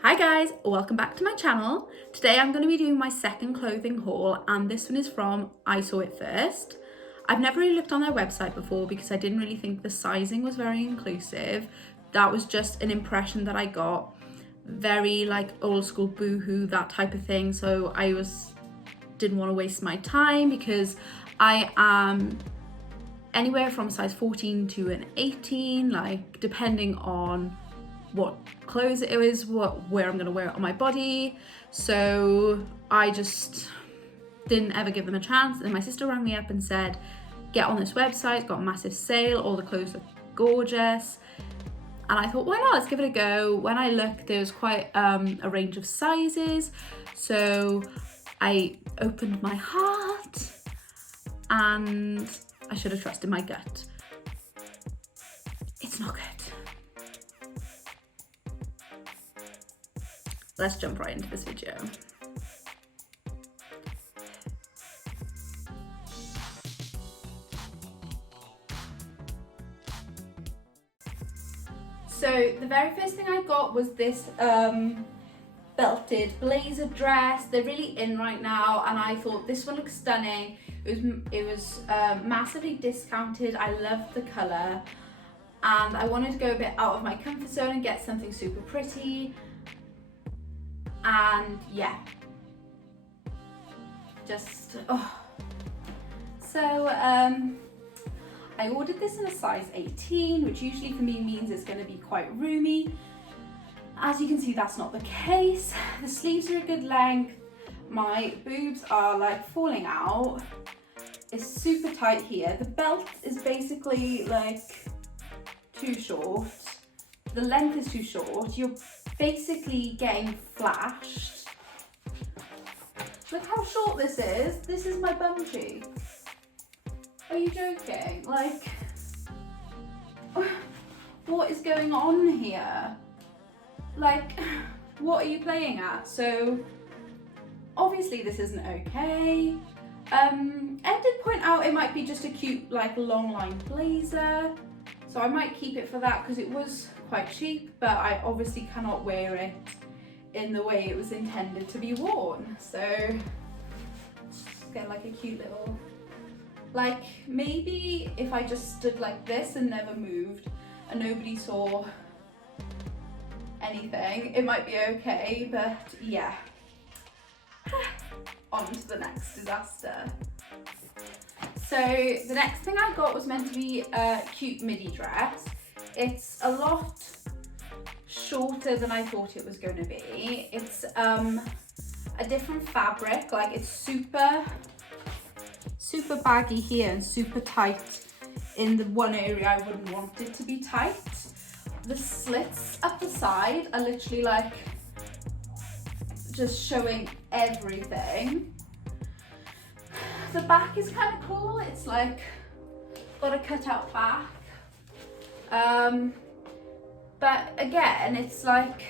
Hi guys, welcome back to my channel. Today I'm going to be doing my second clothing haul and this one is from I Saw It First. I've never really looked on their website before because I didn't really think the sizing was very inclusive. That was just an impression that I got. Very like old school boohoo, that type of thing. So didn't want to waste my time because I am anywhere from size 14 to an 18, like depending on what clothes it is, where I'm gonna wear it on my body. So I just didn't ever give them a chance. And my sister rang me up and said, get on this website, it's got a massive sale, all the clothes are gorgeous. And I thought, why not, let's give it a go. When I looked, there was quite a range of sizes. So I opened my heart and I should have trusted my gut. It's not good. Let's jump right into this video. So the very first thing I got was this belted blazer dress. They're really in right now and I thought this one looks stunning. It was massively discounted. I loved the colour and I wanted to go a bit out of my comfort zone and get something super pretty. And yeah, So I ordered this in a size 18, which usually for me means it's going to be quite roomy. As you can see, that's not the case. The sleeves are a good length. My boobs are like falling out. It's super tight here. The belt is basically like too short. The length is too short. You're basically getting flashed. Look how short this is. This is my bum cheek. Are you joking? Like, what is going on here? Like, what are you playing at? So, obviously this isn't okay. Ed did point out it might be just a cute, like, long line blazer. So I might keep it for that because it was quite cheap, but I obviously cannot wear it in the way it was intended to be worn. So just get like a cute little, like maybe if I just stood like this and never moved and nobody saw anything, it might be okay, but yeah. On to the next disaster. So the next thing I got was meant to be a cute midi dress. It's a lot shorter than I thought it was going to be. It's a different fabric, like it's super baggy here and super tight in the one area I wouldn't want it to be tight. The slits up the side are literally like just showing everything. The back is kind of cool. It's like got a cut out back. But again, it's like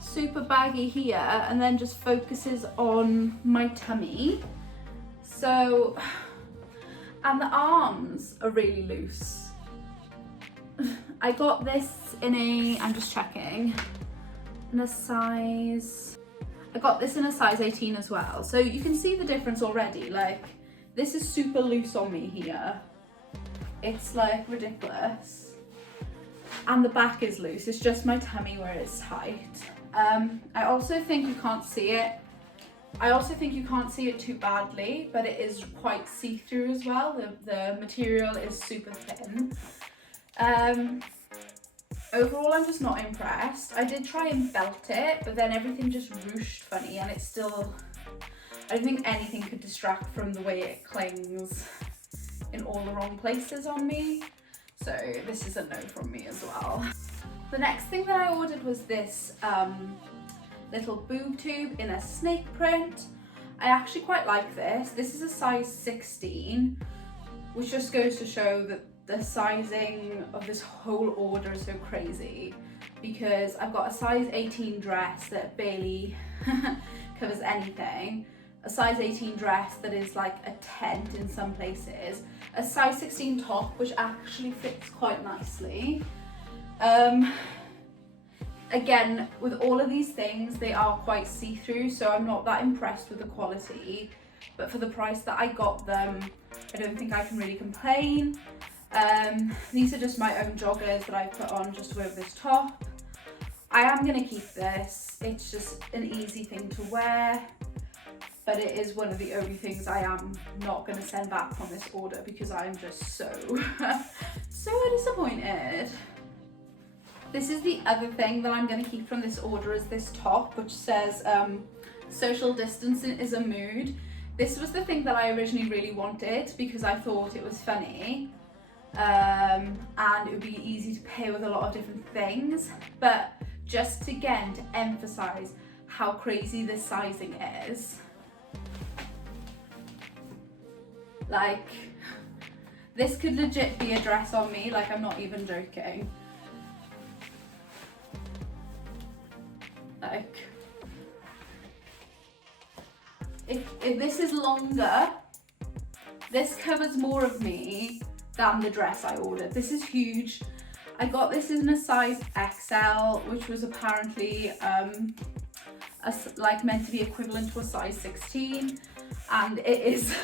super baggy here and then just focuses on my tummy. So, and the arms are really loose. I got this in a, I'm just checking, in a size, I got this in a size 18 as well. So you can see the difference already. Like this is super loose on me here. It's like ridiculous. And the back is loose. It's just my tummy where it's tight. I also think you can't see it. I also think you can't see it too badly, but it is quite see-through as well. The material is super thin. Overall, I'm just not impressed. I did try and belt it, but then everything just ruched funny and it's still, I don't think anything could distract from the way it clings in all the wrong places on me. So this is a no from me as well. The next thing that I ordered was this little boob tube in a snake print. I actually quite like this. This is a size 16, which just goes to show that the sizing of this whole order is so crazy because I've got a size 18 dress that barely covers anything, a size 18 dress that is like a tent in some places, a size 16 top which actually fits quite nicely, again, with all of these things, they are quite see-through, so I'm not that impressed with the quality, but for the price that I got them, I don't think I can really complain. These are just my own joggers that I put on just over this top. I am going to keep this. It's just an easy thing to wear, but it is one of the only things I am not going to send back from this order because I'm just so disappointed. This is the other thing that I'm going to keep from this order, is this top, which says social distancing is a mood. This was the thing that I originally really wanted because I thought it was funny, and it would be easy to pair with a lot of different things, but just again to emphasize how crazy this sizing is. Like, this could legit be a dress on me, like I'm not even joking. Like, if this is longer, this covers more of me than the dress I ordered. This is huge. I got this in a size XL, which was apparently like meant to be equivalent to a size 16, and it is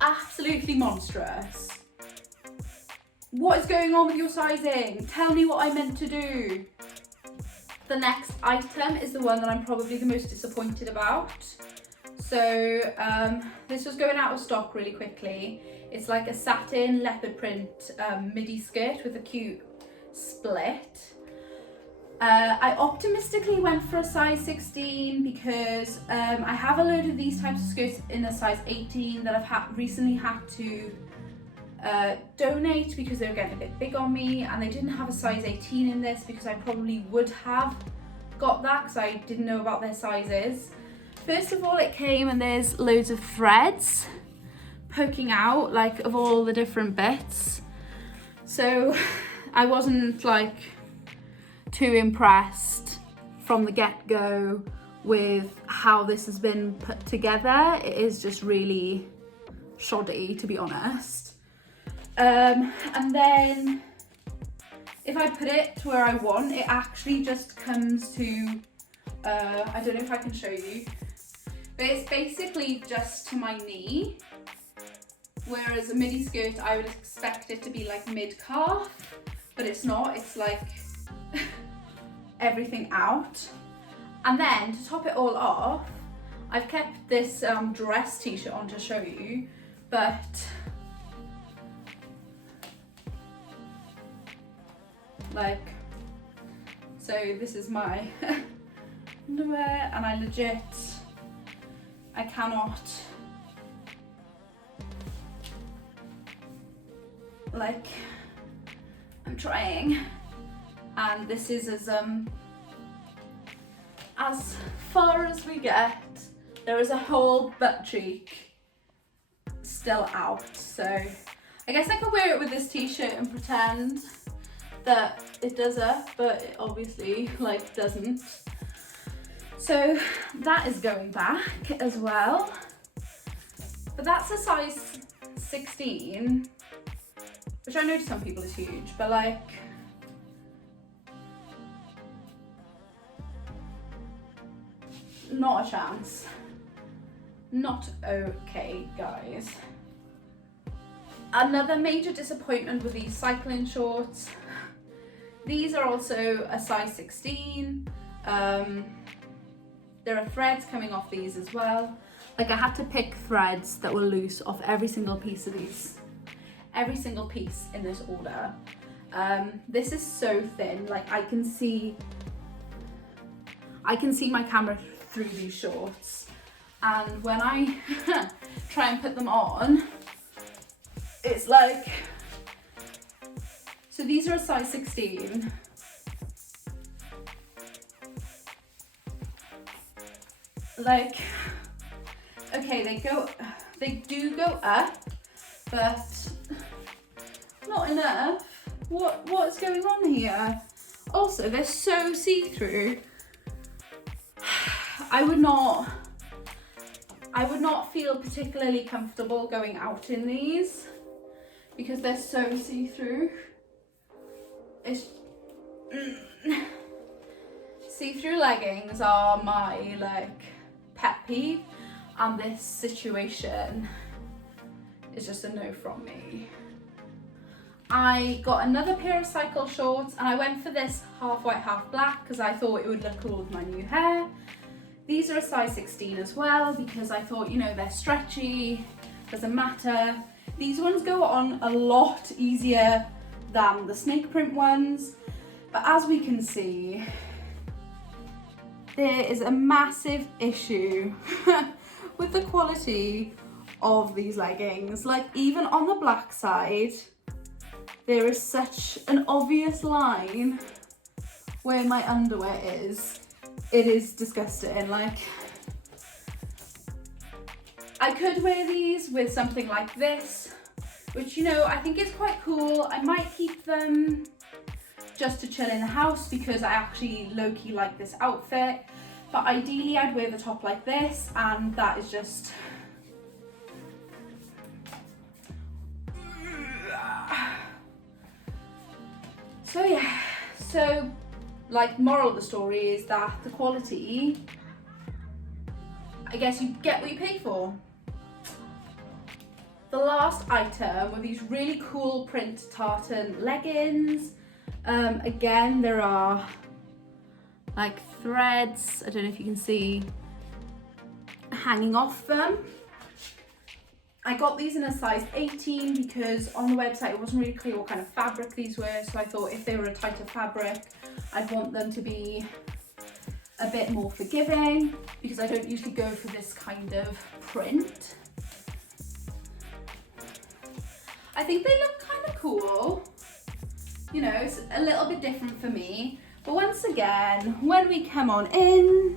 absolutely monstrous. What is going on with your sizing? Tell me what I meant to do. The next item is the one that I'm probably the most disappointed about. So this was going out of stock really quickly. It's like a satin leopard print midi skirt with a cute split. I optimistically went for a size 16 because I have a load of these types of skirts in a size 18 that I've recently had to donate because they were getting a bit big on me, and they didn't have a size 18 in this because I probably would have got that because I didn't know about their sizes. First of all, it came and there's loads of threads poking out, like, of all the different bits. So I wasn't like too impressed from the get-go with how this has been put together. It is just really shoddy, to be honest. And then if I put it to where I want, it actually just comes to, I don't know if I can show you, but it's basically just to my knee. Whereas a midi skirt, I would expect it to be like mid-calf, but it's not, it's like everything out. And then to top it all off, I've kept this dress t-shirt on to show you, but like, so this is my underwear, and I cannot, like, I'm trying, and this is as far as we get. There is a whole butt cheek still out, so I guess I could wear it with this t-shirt and pretend that it does up, but it obviously like doesn't. So that is going back as well, but that's a size 16, which I know to some people is huge, but like, not a chance. Not okay, guys. Another major disappointment with these cycling shorts. These are also a size 16. There are threads coming off these as well. Like, I had to pick threads that were loose off every single piece of these. Every single piece in this order. This is so thin, like I can see my camera through these shorts, and when I try and put them on, it's like, so these are a size 16. Like, okay, they do go up, but not enough. What's going on here? Also, they're so see-through. I would not feel particularly comfortable going out in these because they're so see-through. It's see-through leggings are my like pet peeve, and this situation is just a no from me. I got another pair of cycle shorts and I went for this half white, half black because I thought it would look cool with my new hair. These are a size 16 as well because I thought, you know, they're stretchy, doesn't matter. These ones go on a lot easier than the snake print ones, but as we can see, there is a massive issue with the quality of these leggings. Like, even on the black side, there is such an obvious line where my underwear is. It is disgusting. Like, I could wear these with something like this, which, you know, I think is quite cool. I might keep them just to chill in the house because I actually low-key like this outfit. But ideally I'd wear the top like this, and that is just... So yeah, so like, moral of the story is that the quality, I guess you get what you pay for. The last item were these really cool print tartan leggings. Again, there are like threads, I don't know if you can see, hanging off them. I got these in a size 18 because on the website it wasn't really clear what kind of fabric these were, so I thought if they were a tighter fabric, I'd want them to be a bit more forgiving because I don't usually go for this kind of print. I think they look kind of cool. You know, it's a little bit different for me. But once again, when we come on in,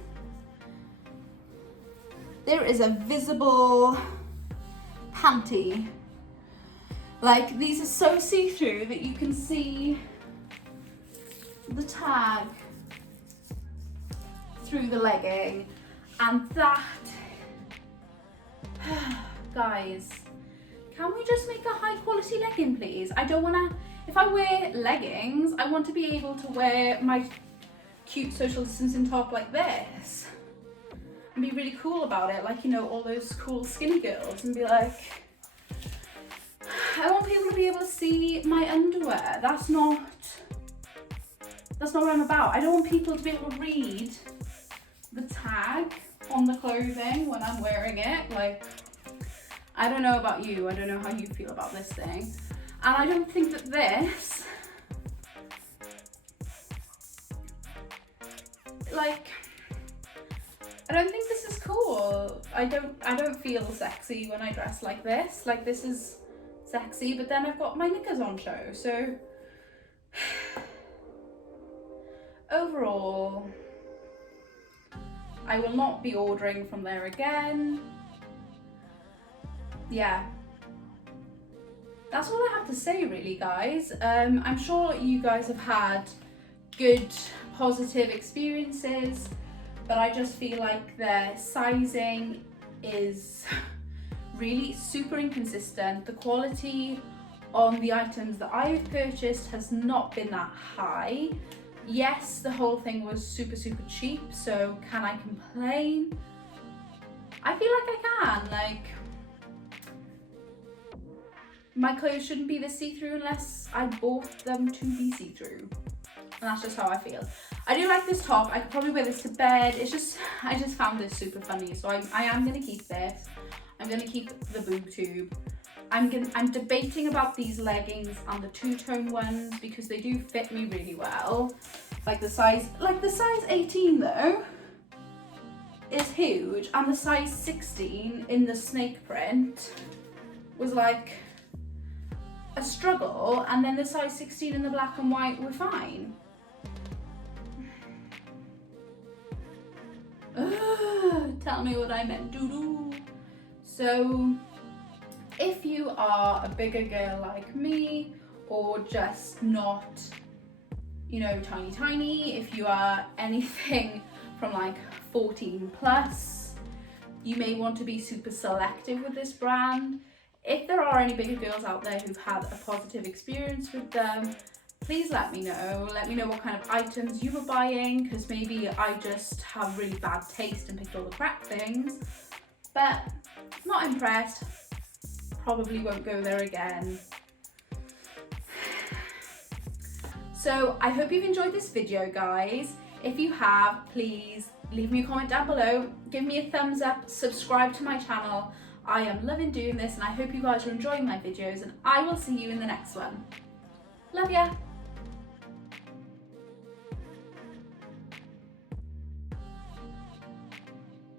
there is a visible panty. Like, these are so see-through that you can see the tag through the legging, and that, guys, can we just make a high quality legging, please? I don't want to, if I wear leggings, I want to be able to wear my cute social distancing top like this and be really cool about it, like, you know, all those cool skinny girls, and be like, I want people to be able to see my underwear. That's not what I'm about. I don't want people to be able to read the tag on the clothing when I'm wearing it. Like, I don't know about you, I don't know how you feel about this thing. And I don't think that this, like, I don't think this is cool. I don't feel sexy when I dress like this. Like, this is sexy, but then I've got my knickers on show, so overall, I will not be ordering from there again. Yeah, that's all I have to say really, guys. I'm sure you guys have had good, positive experiences, but I just feel like their sizing is really super inconsistent. The quality on the items that I've purchased has not been that high. Yes, the whole thing was super cheap, so can I complain? I feel like I can. Like, my clothes shouldn't be this see-through unless I bought them to be see-through. And that's just how I feel. I do like this top. I could probably wear this to bed. It's just, I just found this super funny. So I am gonna keep this. I'm gonna keep the boob tube. I'm debating about these leggings and the two-tone ones because they do fit me really well. Like the size 18 though is huge, and the size 16 in the snake print was like a struggle, and then the size 16 in the black and white were fine. Tell me what I meant to do. So if you are a bigger girl like me, or just not, you know, tiny, if you are anything from like 14 plus, you may want to be super selective with this brand. If there are any bigger girls out there who've had a positive experience with them, please let me know. Let me know what kind of items you were buying, because maybe I just have really bad taste and picked all the crap things. But not impressed. Probably won't go there again. So I hope you've enjoyed this video, guys. If you have, please leave me a comment down below, give me a thumbs up, subscribe to my channel. I am loving doing this and I hope you guys are enjoying my videos, and I will see you in the next one. Love ya!